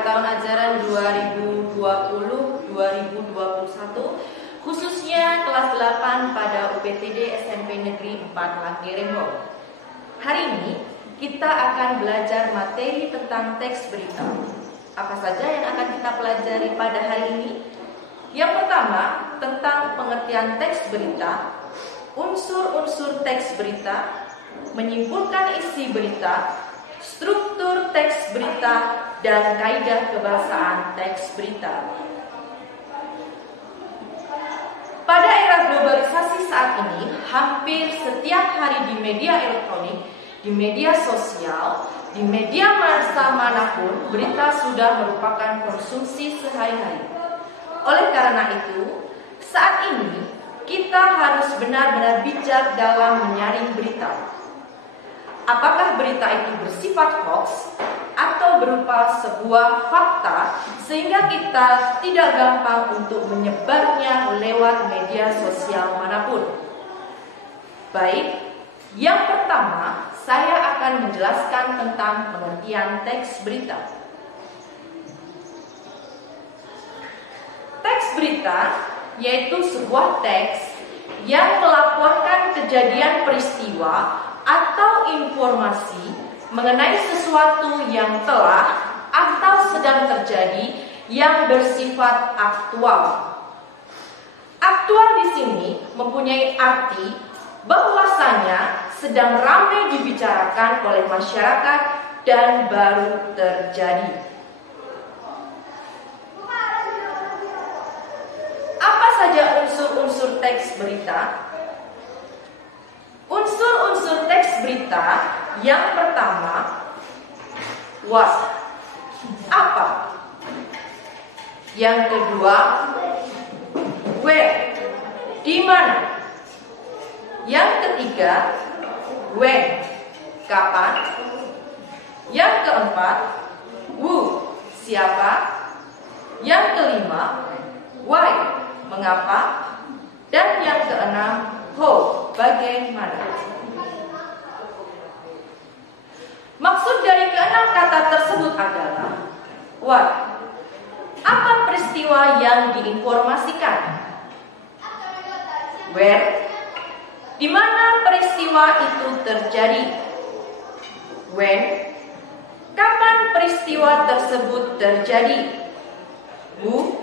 pada tahun ajaran 2020-2021, khususnya kelas 8 pada UPTD SMP Negeri 4 Langgerenhol. Hari ini kita akan belajar materi tentang teks berita. Apa saja yang akan kita pelajari pada hari ini? Yang pertama, tentang pengertian teks berita, unsur-unsur teks berita, menyimpulkan isi berita, struktur teks berita, dan kaidah kebahasaan teks berita. Pada era globalisasi saat ini, hampir setiap hari di media elektronik, di media sosial, di media massa manapun, berita sudah merupakan konsumsi sehari-hari. Oleh karena itu, saat ini kita harus benar-benar bijak dalam menyaring berita. Apakah berita itu bersifat hoax atau berupa sebuah fakta sehingga kita tidak gampang untuk menyebarnya lewat media sosial manapun. Baik, yang pertama saya akan menjelaskan tentang pengertian teks berita. Teks berita yaitu sebuah teks yang melaporkan kejadian peristiwa atau informasi mengenai sesuatu yang telah atau sedang terjadi yang bersifat aktual. Aktual di sini mempunyai arti bahwasanya sedang ramai dibicarakan oleh masyarakat dan baru terjadi. Apa saja unsur-unsur teks berita? Unsur-unsur teks berita yang pertama, what, apa. Yang kedua, where, di mana. Yang ketiga, when, kapan. Yang keempat, who, siapa. Yang kelima, why, mengapa. Dan yang keenam, how, bagaimana. Maksud dari keenam kata tersebut adalah what, apa peristiwa yang diinformasikan. Where, di mana peristiwa itu terjadi. When, kapan peristiwa tersebut terjadi. Who,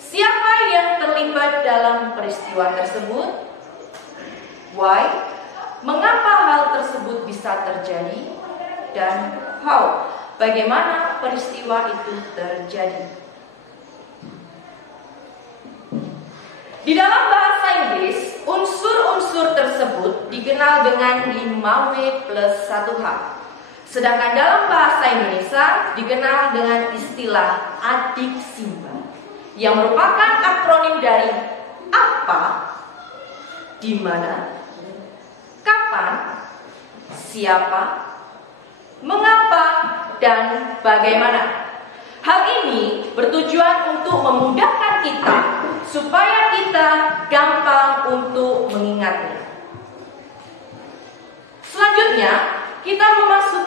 siapa yang terlibat dalam peristiwa tersebut. Why, mengapa hal tersebut bisa terjadi. Dan how, bagaimana peristiwa itu terjadi. Di dalam bahasa Inggris, unsur-unsur tersebut dikenal dengan 5W plus 1H. Sedangkan dalam bahasa Indonesia dikenal dengan istilah adiksimba, yang merupakan akronim dari apa, di mana, kapan, siapa, mengapa, dan bagaimana. Hal ini bertujuan untuk memudahkan kita supaya kita gampang untuk mengingatnya. Selanjutnya, kita masuk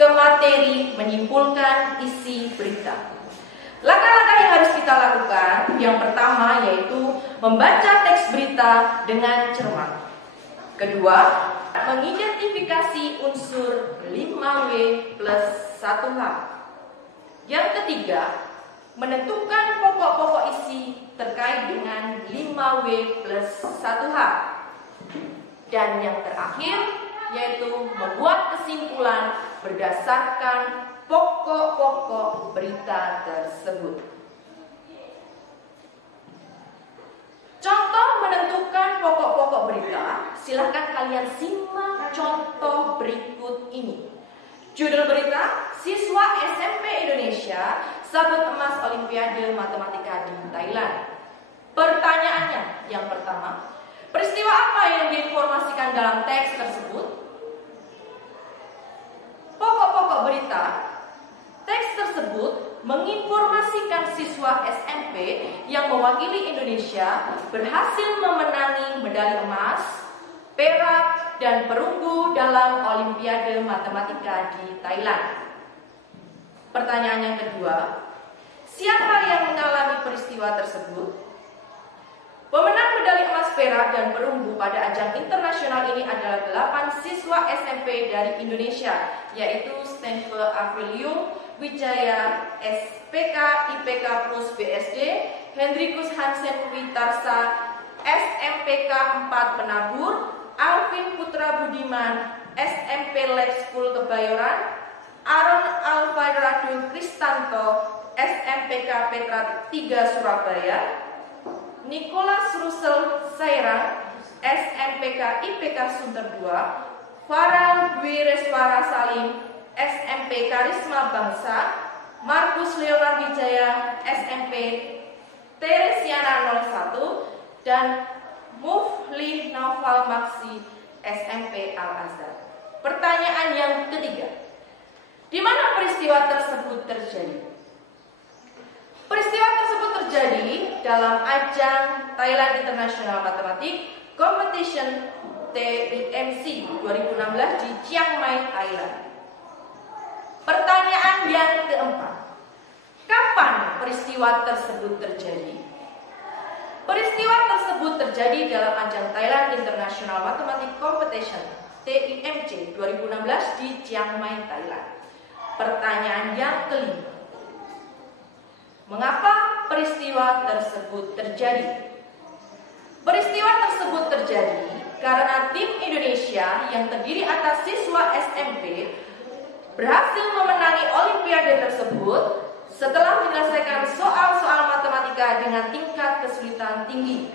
ke materi menyimpulkan isi berita. Langkah-langkah yang harus kita lakukan, yang pertama yaitu membaca teks berita dengan cermat. Kedua, mengidentifikasi unsur 5W plus 1H. Yang ketiga, menentukan pokok-pokok isi terkait dengan 5W plus 1H. Dan yang terakhir, yaitu membuat kesimpulan berdasarkan pokok-pokok berita tersebut. Contoh menentukan pokok-pokok berita, silakan kalian simak contoh berikut ini. Judul berita, siswa SMP Indonesia sabut emas Olimpiade Matematika di Thailand. Pertanyaannya, yang pertama, peristiwa apa yang diinformasikan dalam teks tersebut? Pokok-pokok berita, teks tersebut menginformasikan siswa SMP yang mewakili Indonesia berhasil memenangi medali emas, perak, dan perunggu dalam Olimpiade Matematika di Thailand. Pertanyaan yang kedua, Siapa yang mengalami peristiwa tersebut? Pemenang medali emas, perak, dan perunggu pada ajang internasional ini adalah 8 siswa SMP dari Indonesia, yaitu Stenve Avrilium Wijaya SPK IPK Plus BSD, Hendrikus Hansen Witarsa SMPK 4 Penabur, Alvin Putra Budiman SMP Lab School Kebayoran, Aaron Alvairado Kristanto SMPK Petra 3 Surabaya, Nicholas Russell Sairang SMPK IPK Sunter 2, Farah Dwi Reswara Salim SMP Karisma Bangsa, Markus Leonard Wijaya SMP Teresiana 01, dan Mufli Naufal Maksi SMP Al-Azhar. Pertanyaan yang ketiga, di mana peristiwa tersebut terjadi? Peristiwa tersebut terjadi dalam ajang Thailand International Mathematics Competition TIMC 2016 di Chiang Mai, Thailand. Pertanyaan yang keempat, kapan peristiwa tersebut terjadi? Peristiwa tersebut terjadi dalam ajang Thailand International Mathematics Competition TIMC 2016 di Chiang Mai, Thailand. Pertanyaan yang kelima, mengapa peristiwa tersebut terjadi? Peristiwa tersebut terjadi karena tim Indonesia yang terdiri atas siswa SMP berhasil memenangi Olimpiade tersebut setelah menyelesaikan soal-soal matematika dengan tingkat kesulitan tinggi.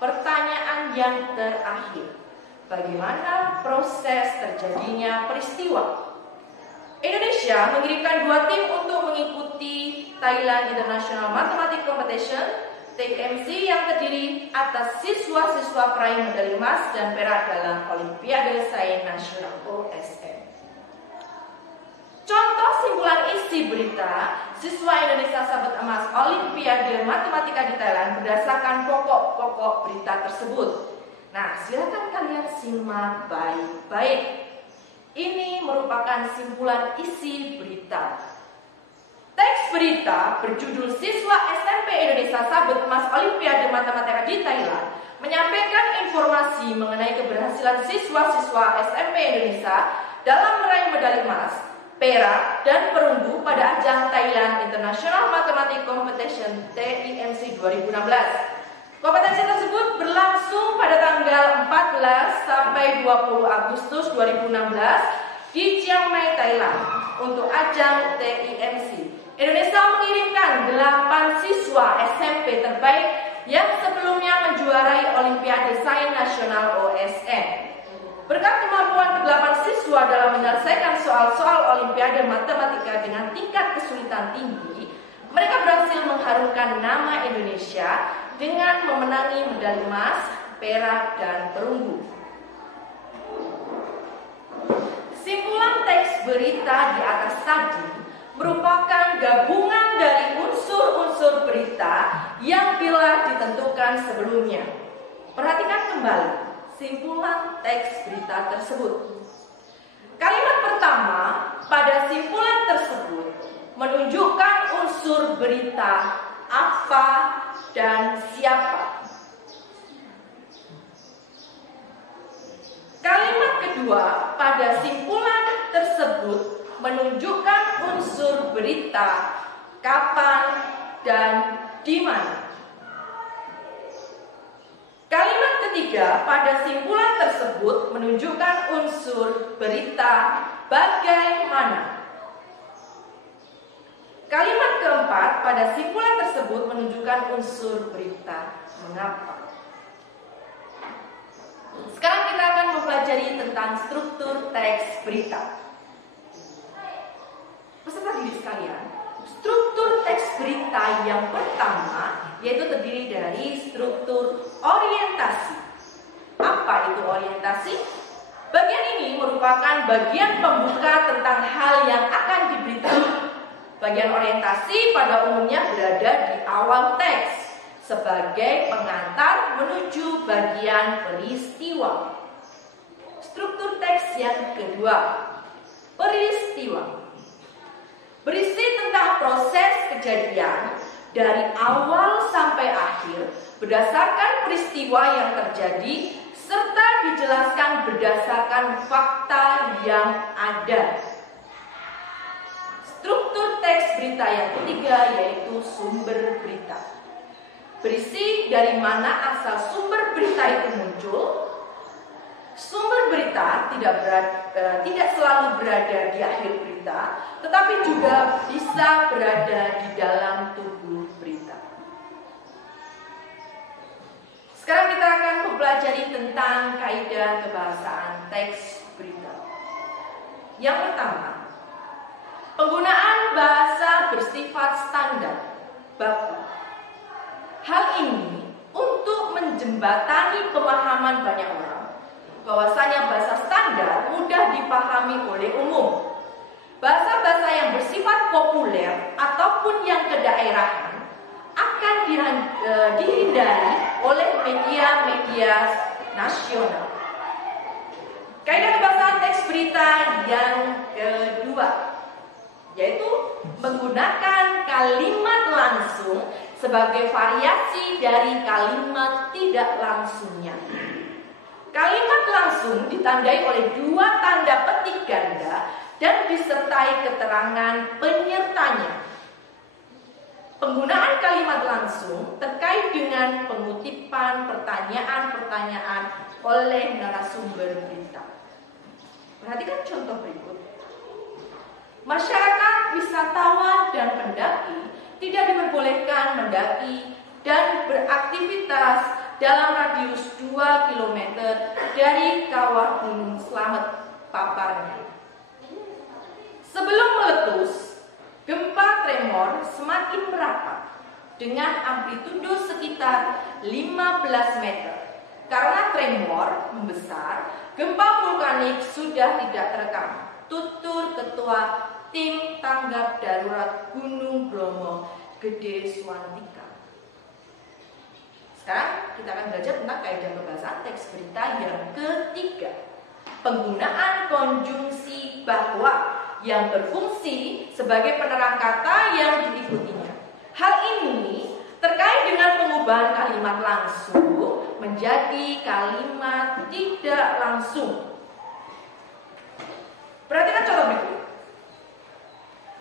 Pertanyaan yang terakhir, bagaimana proses terjadinya peristiwa? Indonesia mengirimkan 2 tim untuk mengikuti Thailand International Mathematics Competition TIMC yang terdiri atas siswa-siswa peraih medali emas dan perak dalam Olimpiade Sains Nasional OSN. Contoh simpulan isi berita siswa Indonesia sabet emas Olimpiade Matematika di Thailand berdasarkan pokok-pokok berita tersebut. Nah, silakan kalian simak baik-baik. Ini merupakan simpulan isi berita. Teks berita berjudul Siswa SMP Indonesia sabet emas Olimpiade Matematika di Thailand menyampaikan informasi mengenai keberhasilan siswa-siswa SMP Indonesia dalam meraih medali emas, perak, dan perunggu pada ajang Thailand International Mathematics Competition TIMC 2016. Kompetisi tersebut berlangsung pada tanggal 14 sampai 20 Agustus 2016 di Chiang Mai, Thailand. Untuk ajang TIMC, Indonesia mengirimkan 8 siswa SMP terbaik yang sebelumnya menjuarai Olimpiade Sains Nasional OSN. Berkat kemampuan ke-8 siswa dalam menyelesaikan soal-soal Olimpiade Matematika dengan tingkat kesulitan tinggi, mereka berhasil mengharumkan nama Indonesia dengan memenangi medali emas, perak, dan perunggu. Simpulan teks berita di atas tadi merupakan gabungan dari unsur-unsur berita yang telah ditentukan sebelumnya. Perhatikan kembali simpulan teks berita tersebut. Kalimat pertama pada simpulan tersebut menunjukkan unsur berita apa dan siapa. Kalimat kedua pada simpulan tersebut menunjukkan unsur berita kapan dan di mana. Kalimat ketiga pada simpulan tersebut menunjukkan unsur berita bagaimana. Kalimat keempat pada simpulan tersebut menunjukkan unsur berita mengapa. Sekarang kita akan mempelajari tentang struktur teks berita. Peserta didik sekalian, struktur teks berita yang pertama yaitu terdiri dari struktur orientasi. Apa itu orientasi? Bagian ini merupakan bagian pembuka tentang hal yang akan diberitakan. Bagian orientasi pada umumnya berada di awal teks sebagai pengantar menuju bagian peristiwa. Struktur teks yang kedua, peristiwa, berisi tentang proses kejadian dari awal sampai akhir berdasarkan peristiwa yang terjadi serta dijelaskan berdasarkan fakta yang ada. Struktur teks berita yang ketiga yaitu sumber berita. Berisi dari mana asal sumber berita itu muncul. Sumber berita tidak selalu berada di akhir berita, tetapi juga bisa berada di dalam tubuh berita. Sekarang kita akan mempelajari tentang kaidah kebahasaan teks berita. Yang pertama, penggunaan bahasa bersifat standar, baku. Hal ini untuk menjembatani pemahaman banyak orang bahwasanya bahasa standar mudah dipahami oleh umum. Bahasa-bahasa yang bersifat populer ataupun yang kedaerahan akan dihindari oleh media-media nasional. Kaidah kebahasaan teks berita yang kedua yaitu menggunakan kalimat langsung sebagai variasi dari kalimat tidak langsungnya. Kalimat langsung ditandai oleh dua tanda petik ganda dan disertai keterangan penyertanya. Penggunaan kalimat langsung terkait dengan pengutipan pertanyaan-pertanyaan oleh narasumber berita. Perhatikan contoh berikut. Masyarakat, wisatawan, dan pendaki tidak diperbolehkan mendaki dan beraktivitas dalam radius 2 km dari kawah Gunung Slamet, paparnya. Sebelum meletus, gempa tremor semakin merapat dengan amplitudo sekitar 15 meter. Karena tremor membesar, gempa vulkanik sudah tidak terekam. Tutur Ketua Tim Tanggap Darurat Gunung Bromo, Gede Swantika. Sekarang kita akan belajar tentang kaidah kebahasaan teks berita yang ketiga. Penggunaan konjungsi bahwa yang berfungsi sebagai penerang kata yang diikutinya. Hal ini terkait dengan pengubahan kalimat langsung menjadi kalimat tidak langsung. Perhatikan contoh berikut.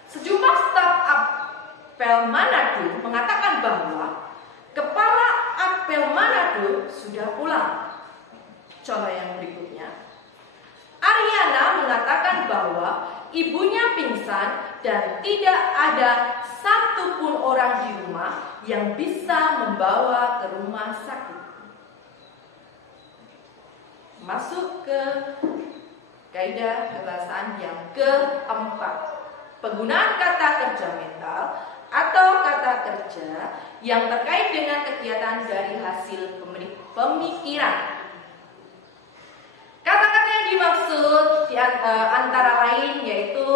Sejumlah staf apel Manado mengatakan bahwa kepala apel Manado sudah pulang. Contoh yang berikutnya. Ariana mengatakan bahwa ibunya pingsan dan tidak ada satupun orang di rumah yang bisa membawa ke rumah sakit. Masuk ke kaidah kebahasaan yang keempat. Penggunaan kata kerja mental atau kata kerja yang terkait dengan kegiatan dari hasil pemikiran. Kata-kata yang dimaksud antara lain yaitu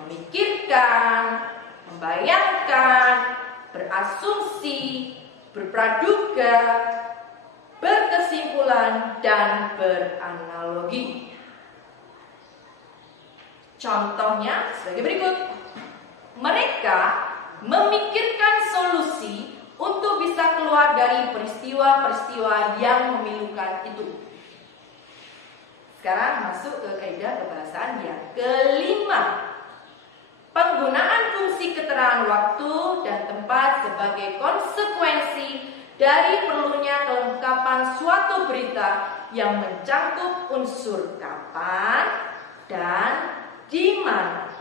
memikirkan, membayangkan, berasumsi, berpraduga, berkesimpulan, dan beranalogi. Contohnya sebagai berikut. Mereka memikirkan solusi untuk bisa keluar dari peristiwa-peristiwa yang memilukan itu. Sekarang masuk ke kaidah kebahasaan yang kelima. Penggunaan fungsi keterangan waktu dan tempat sebagai konsekuensi dari perlunya kelengkapan suatu berita yang mencangkup unsur kapan dan di mana.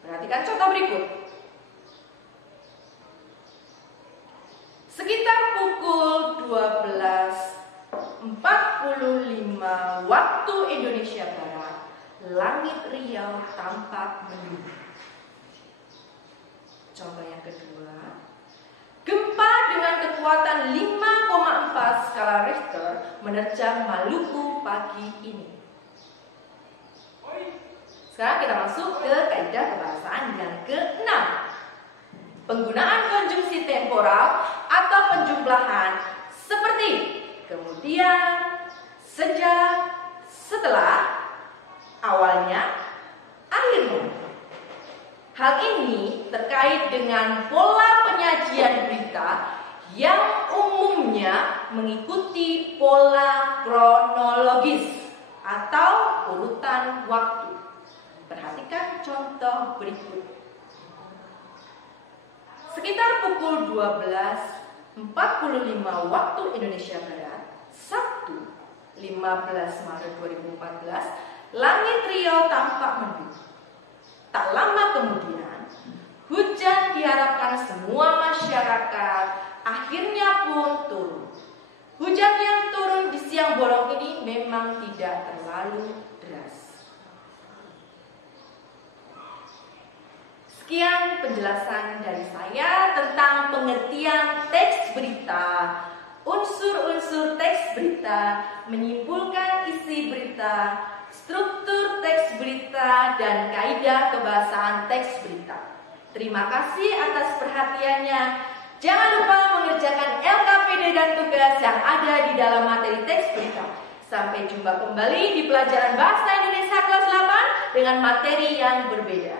Perhatikan contoh berikut. Sekitar pukul 12.45 waktu Indonesia Barat, langit Riau tampak mendung. Contoh yang kedua. Gempa dengan kekuatan 5,4 skala Richter menerjang Maluku pagi ini. Sekarang kita masuk ke kaidah kebahasaan yang ke-6. Penggunaan konjungsi temporal atau penjumlahan seperti kemudian, sejak, setelah, awalnya, akhirnya. Hal ini terkait dengan pola penyajian berita yang umumnya mengikuti pola kronologis atau urutan waktu. Perhatikan contoh berikut. Sekitar pukul 12.45 waktu Indonesia Barat, Sabtu 15 Maret 2014, langit Riau tampak mendung. Tak lama kemudian, hujan diharapkan semua masyarakat akhirnya pun turun. Hujan yang turun di siang bolong ini memang tidak terlalu deras. Sekian penjelasan dari saya tentang pengertian teks berita, unsur-unsur teks berita, menyimpulkan isi berita, struktur teks berita, dan kaidah kebahasaan teks berita. Terima kasih atas perhatiannya. Jangan lupa mengerjakan LKPD dan tugas yang ada di dalam materi teks berita. Sampai jumpa kembali di pelajaran Bahasa Indonesia kelas 8 dengan materi yang berbeda.